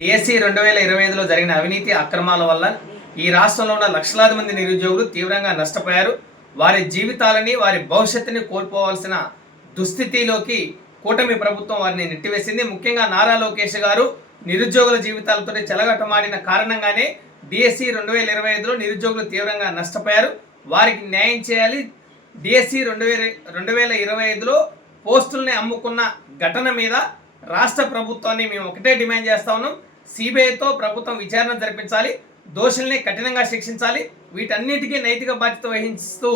DSC 2025లో జరిగిన అవినీతి అక్రమాల వల్ల ఈ రాష్ట్రంలో ఉన్న లక్షలాది మంది నిరుద్యోగులు తీవ్రంగా నష్టపోయారు. వారి జీవితాలని, వారి భవిష్యత్తుని కోల్పోవాల్సిన దుస్థితిలోకి కూటమి ప్రభుత్వం వారిని నెట్టివేసింది. ముఖ్యంగా నారా లోకేష్ గారు నిరుద్యోగుల జీవితాలతో చెలగటమాడిన కారణంగానే డిఎస్సి 2025లో నిరుద్యోగులు తీవ్రంగా నష్టపోయారు. వారికి న్యాయం చేయాలి. డిఎస్సి 2025లో పోస్టుల్ని అమ్ముకున్న ఘటన మీద రాష్ట్ర ప్రభుత్వాన్ని మేము ఒకటే డిమాండ్ చేస్తా ఉన్నాం. సిబిఐతో ప్రభుత్వం విచారణ జరిపించాలి, దోషుల్ని కఠినంగా శిక్షించాలి. వీటన్నిటికీ నైతిక బాధ్యత వహిస్తూ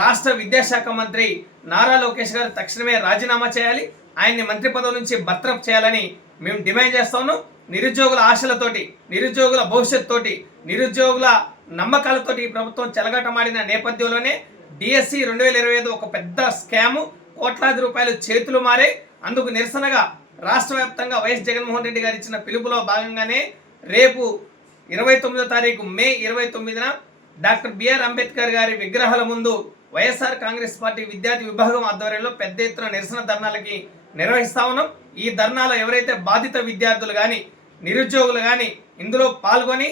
రాష్ట్ర విద్యాశాఖ మంత్రి నారా లోకేష్ గారు తక్షణమే రాజీనామా చేయాలి. ఆయన్ని మంత్రి పదవి నుంచి బర్తరఫ్ చేయాలని మేము డిమాండ్ చేస్తా ఉన్నాం. నిరుద్యోగుల ఆశలతోటి, నిరుద్యోగుల భవిష్యత్తుతోటి, నిరుద్యోగుల నమ్మకాలతోటి ఈ ప్రభుత్వం చెలగాటమాడిన నేపథ్యంలోనే డిఎస్సి 2025 ఒక పెద్ద స్కాము, కోట్లాది రూపాయలు చేతులు మారే. అందుకు నిరసనగా రాష్ట్ర వ్యాప్తంగా వైఎస్ జగన్మోహన్ రెడ్డి గారు ఇచ్చిన పిలుపులో భాగంగానే రేపు 29వ తారీఖు మే 29న డాక్టర్ బిఆర్ అంబేద్కర్ గారి విగ్రహాల ముందు వైఎస్ఆర్ కాంగ్రెస్ పార్టీ విద్యార్థి విభాగం ఆధ్వర్యంలో పెద్ద ఎత్తున నిరసన ధర్నాలకి నిర్వహిస్తా ఉన్నాం. ఈ ధర్నాలో ఎవరైతే బాధిత విద్యార్థులు కానీ, నిరుద్యోగులు కానీ ఇందులో పాల్గొని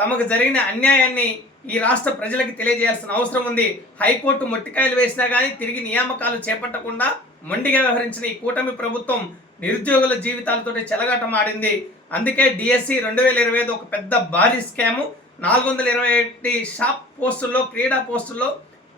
తమకు జరిగిన అన్యాయాన్ని ఈ రాష్ట్ర ప్రజలకు తెలియజేయాల్సిన అవసరం ఉంది. హైకోర్టు మొట్టికాయలు వేసినా కానీ తిరిగి నియామకాలు చేపట్టకుండా మొండిగా వ్యవహరించిన ఈ కూటమి ప్రభుత్వం నిరుద్యోగుల జీవితాలతో చెలగాటం ఆడింది. అందుకే డిఎస్సి 2025 ఒక పెద్ద భారీ స్కాము. 421 షాప్ పోస్టుల్లో, క్రీడా పోస్టుల్లో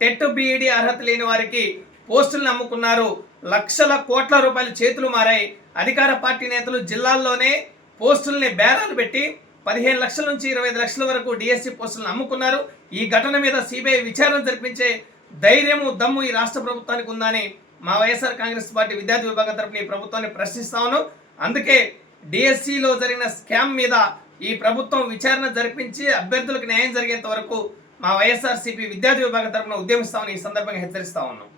టెట్ బిఈడి అర్హత లేని వారికి పోస్టులను అమ్ముకున్నారు. లక్షల కోట్ల రూపాయలు చేతులు మారాయి. అధికార పార్టీ నేతలు జిల్లాల్లోనే పోస్టుల్ని బేరాలు పెట్టి 15 లక్షల నుంచి 25 లక్షల వరకు డిఎస్సి పోస్టులను అమ్ముకున్నారు. ఈ ఘటన మీద సిబిఐ విచారణ జరిపించే ధైర్యము, దమ్ము ఈ రాష్ట్ర ప్రభుత్వానికి ఉందని మా వైఎస్ఆర్ కాంగ్రెస్ పార్టీ విద్యార్థి విభాగం తరపున ఈ ప్రభుత్వాన్ని ప్రశ్నిస్తా ఉన్నాం. అందుకే డిఎస్సిలో జరిగిన స్కామ్ మీద ఈ ప్రభుత్వం విచారణ జరిపించి అభ్యర్థులకు న్యాయం జరిగేంత వరకు మా వైఎస్ఆర్సీపీ విద్యార్థి విభాగం తరపున ఉద్యమిస్తామని ఈ సందర్భంగా హెచ్చరిస్తా ఉన్నాం.